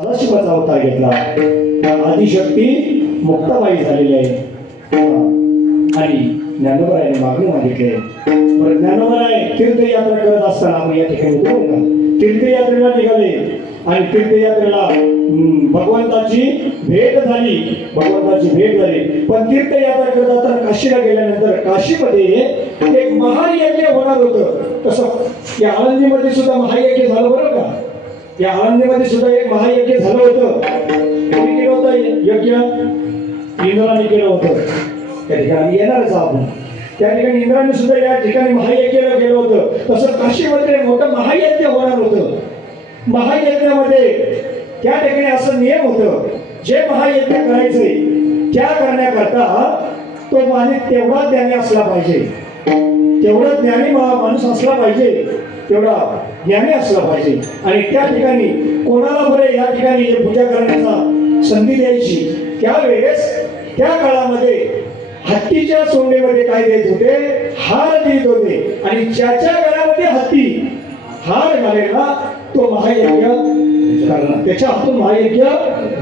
सदाशिवाचा अवतार घेतला, आदिशक्ती मुक्ताबाई झालेली आहे आणि ज्ञानोबारायाने मागणी मागितली. बरं, ज्ञानोबाराय तीर्थयात्रा करत असताना आपण या ठिकाणी उतरू का, तीर्थयात्रेला निघाले आणि तीर्थयात्रेला भगवंताची भेट झाली, पण तीर्थयात्रा करत असताना काशीला गेल्यानंतर काशीमध्ये एक महायज्ञ होणार होतं. तसं या आळंदीमध्ये सुद्धा महायज्ञ झालं बरं का. या आळंदीमध्ये सुद्धा एक महायज्ञ झालं होतं. कोणी केलं होतं यज्ञ? इंद्राने केलं होतं. त्या ठिकाणी येणारच आपण. त्या ठिकाणी इंद्राने सुद्धा या ठिकाणी महायज्ञाला केलं होतं. तसं काशीमध्ये मोठं महायज्ञ होणार होतं. महायज्ञामध्ये त्या ठिकाणी असं नियम होतं, जे महायज्ञ करायचे त्या करण्याकरता तो माणूस तेवढा ज्ञानी असला पाहिजे, तेवढा ज्ञानी माणूस असला पाहिजे, तेवढा ज्ञानी असला पाहिजे. आणि त्या ठिकाणी कोणाला बरे या ठिकाणी पूजा करण्याचा संधी द्यायची, त्यावेळेस त्या काळामध्ये हत्तीच्या सोंडेमध्ये काय देत होते? हार देत होते. आणि ज्याच्या गळ्यामध्ये हत्ती हार घालेला तो महायज्ञ करणार, त्याच्या हातून महायज्ञ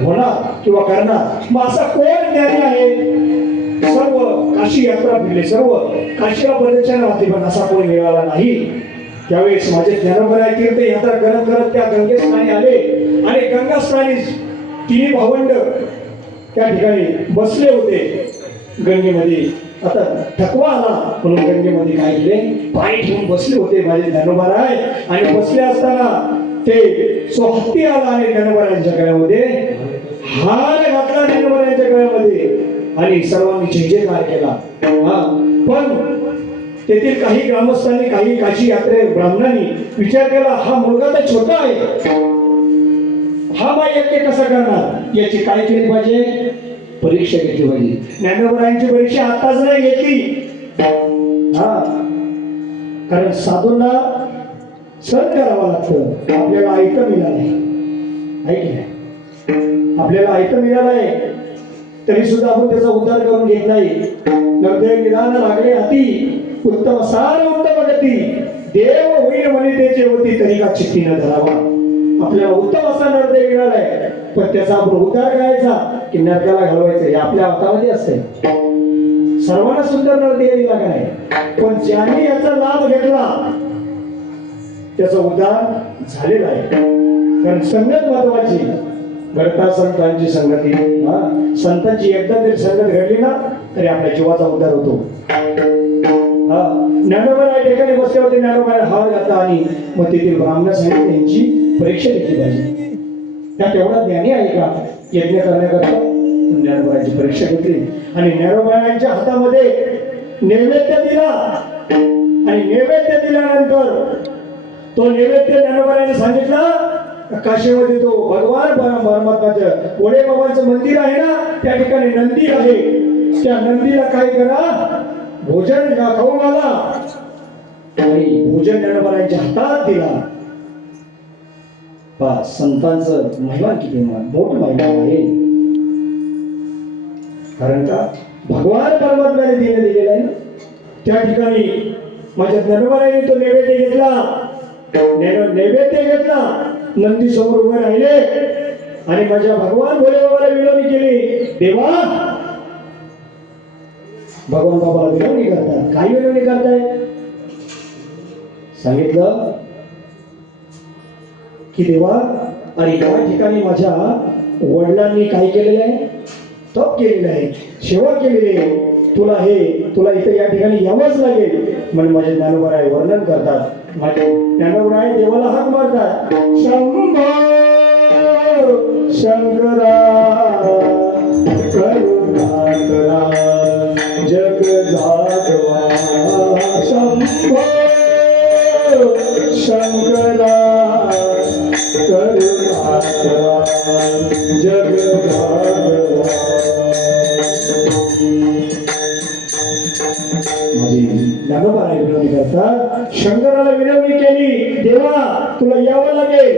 होणार किंवा करणार. मग असा कोण ज्ञानी आहे? सर्व काशी यात्रा फिरले, सर्व काशीला प्रदक्षिणा घातली, पण असा कोणी मिळाला नाही. त्यावेळेस माझे ज्ञानोबराय तीर्थयात्रा करत करत त्या गंगेस्नानी आले आणि गंगास्नानी तिन्ही भावंड त्या ठिकाणी बसले होते गंगेमध्ये. आता थकवा आला म्हणून गंगेमध्ये काय केले? पाय ठेवून बसले होते माझे ज्ञानोबराय. आणि बसले असताना ते हत्ती आला आणि ज्ञानोबरायांच्या गळ्यामध्ये हार घातला, ज्ञानोबरायांच्या गळ्यामध्ये, आणि सर्वांनी जयजयकार केला. पण तेथील काही ग्रामस्थांनी, काही काशी यात्रे ब्राह्मणांनी विचार केला, हा मुलगा तर छोटा आहे, हा महायज्ञ कसा करणार? याची काय केली पाहिजे? परीक्षा घेतली पाहिजे. ज्ञानोबरायांची परीक्षा आताच नाही घेतली, कारण साधूंना सहन करावं लागतं. आपल्याला ऐकं मिळालंय, आपल्याला ऐकं मिळालंय, तरी सुद्धा आपण त्याचा उद्धार करून घेत नाही. नरदेव निदान लागले हाती, उत्तम सार उत्तम गती, देव होईल म्हणे त्याचे होती, तरी का चित्ती न धरावा. आपल्याला उत्तम असा नरदेव मिळालाय, पण त्याचा आपण उद्धार करायचा की नरकाला घालवायचं हे आपल्या हातामध्ये असते. सर्वांना सुंदर नरदेव दिला काय, पण ज्यांनी याचा लाभ घेतला त्याचा उद्धार झालेला आहे. कारण संगत महत्वाची, घडता संतांची संगती. संतांची एकदा जरी संगत घडली ना तरी आपल्या जीवाचा उद्धार होतो. ज्ञानोबराय ठिकाणी बसले होते. ज्ञानोबराय हार घातला आणि मग तेथील ब्राह्मणासाठी त्यांची परीक्षा घेतली पाहिजे. त्या तेवढा ज्ञानी आहे का यज्ञ करण्याकरता? ज्ञानोबरायांची परीक्षा घेतली आणि ज्ञानोबरायांच्या हातामध्ये नैवेद्य दिला. आणि नैवेद्य दिल्यानंतर तो नैवेद्य ज्ञानोबरायाने सांगितला, काशीमध्ये तो भगवान परमात्माचं गोडे बाबांचं मंदिर आहे ना, त्या ठिकाणी नंदी आहे, त्या नंदीला काय करा? भोजन खाऊ घाला. आणि भोजन ज्ञानोबरायांच्या हातात दिला. संतांचं महिमा किती मोठं महिमा आहे. कारण का भगवान परमात्म्याने देणं दिलेलं आहे. त्या ठिकाणी माझ्या ज्ञानोबरायांनी तो नैवेद्य घेतला. नैवेद्य घेतला, नंदी समोर उभे राहिले आणि माझ्या भगवान भोले बाबाला विनवणी केली. देवा, भगवान बाबाला विनवणी करतात. काय विनवणी करताय? सांगितलं की देवा, आणि या ठिकाणी माझ्या वडिलांनी काय केलेलं आहे? तप केलेलं आहे, सेवा केलेली आहे. तुला इथे या ठिकाणी यावंच लागेल. म्हणून माझे ज्ञानोबराय वर्णन करतात. माझे ज्ञानोबराय देवाला हाक मारतात, शंभो शंकरा करुणा करा जग जागवा. शंभो शंकरा करुणा करा जग जागवा. ज्ञानोबराय विनवणी करतात, शंकराला विनवणी केली, देवा तुला यावं लागेल,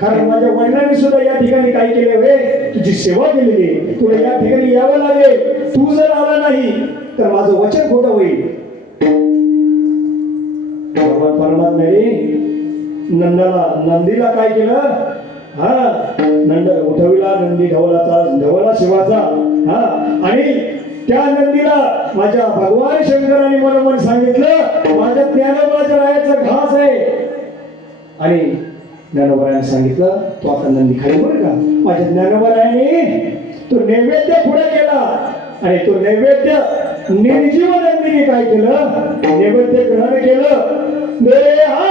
कारण माझ्या वडिलांनी सुद्धा या ठिकाणी काय केले होय? तुझी सेवा केलेली, तुला या ठिकाणी यावं लागेल. तू जर आला नाही तर माझं वचन खोटं होईल. भगवान परमात्म्याने नंदीला काय केलं? हा उठविला नंदी ढवळा शिवाचा. हा आणि त्या नंदीला माझ्या भगवान शंकराने मनोमन सांगितलं माझ्या ज्ञानोबाच्या रायाचा घास आहे. आणि ज्ञानोबाने सांगितलं तो आता नंदी खाली बरं का. माझ्या ज्ञानोबाने तो नैवेद्य पुढे केला आणि तो नैवेद्य निर्जीव नंदीने काय केलं नैवेद्य ग्रहण केलं. देहा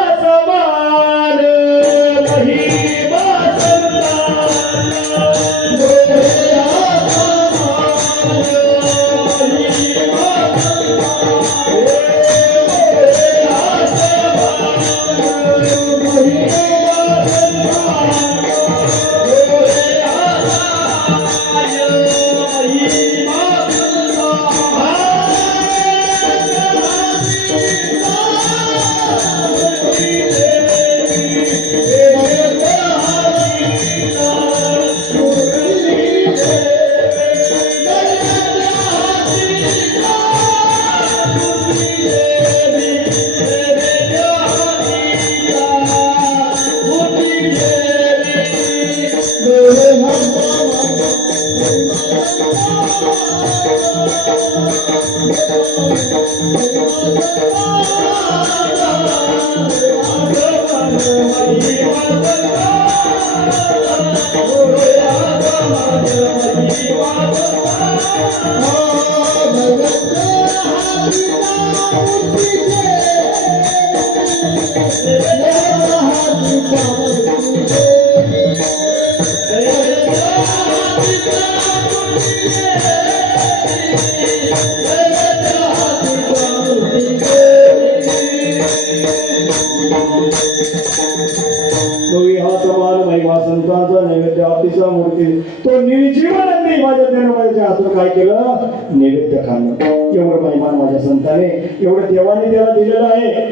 समान महिमा संतांचा नैवेद्य अतिशय मूर्ती तो निर्जीवनाने माझ्या ज्ञानोबाच्या हातून काय केलं नैवेद्य खाल्लं. एवढं महिमान माझ्या संताने एवढं देवाने त्याला दिलेलं आहे.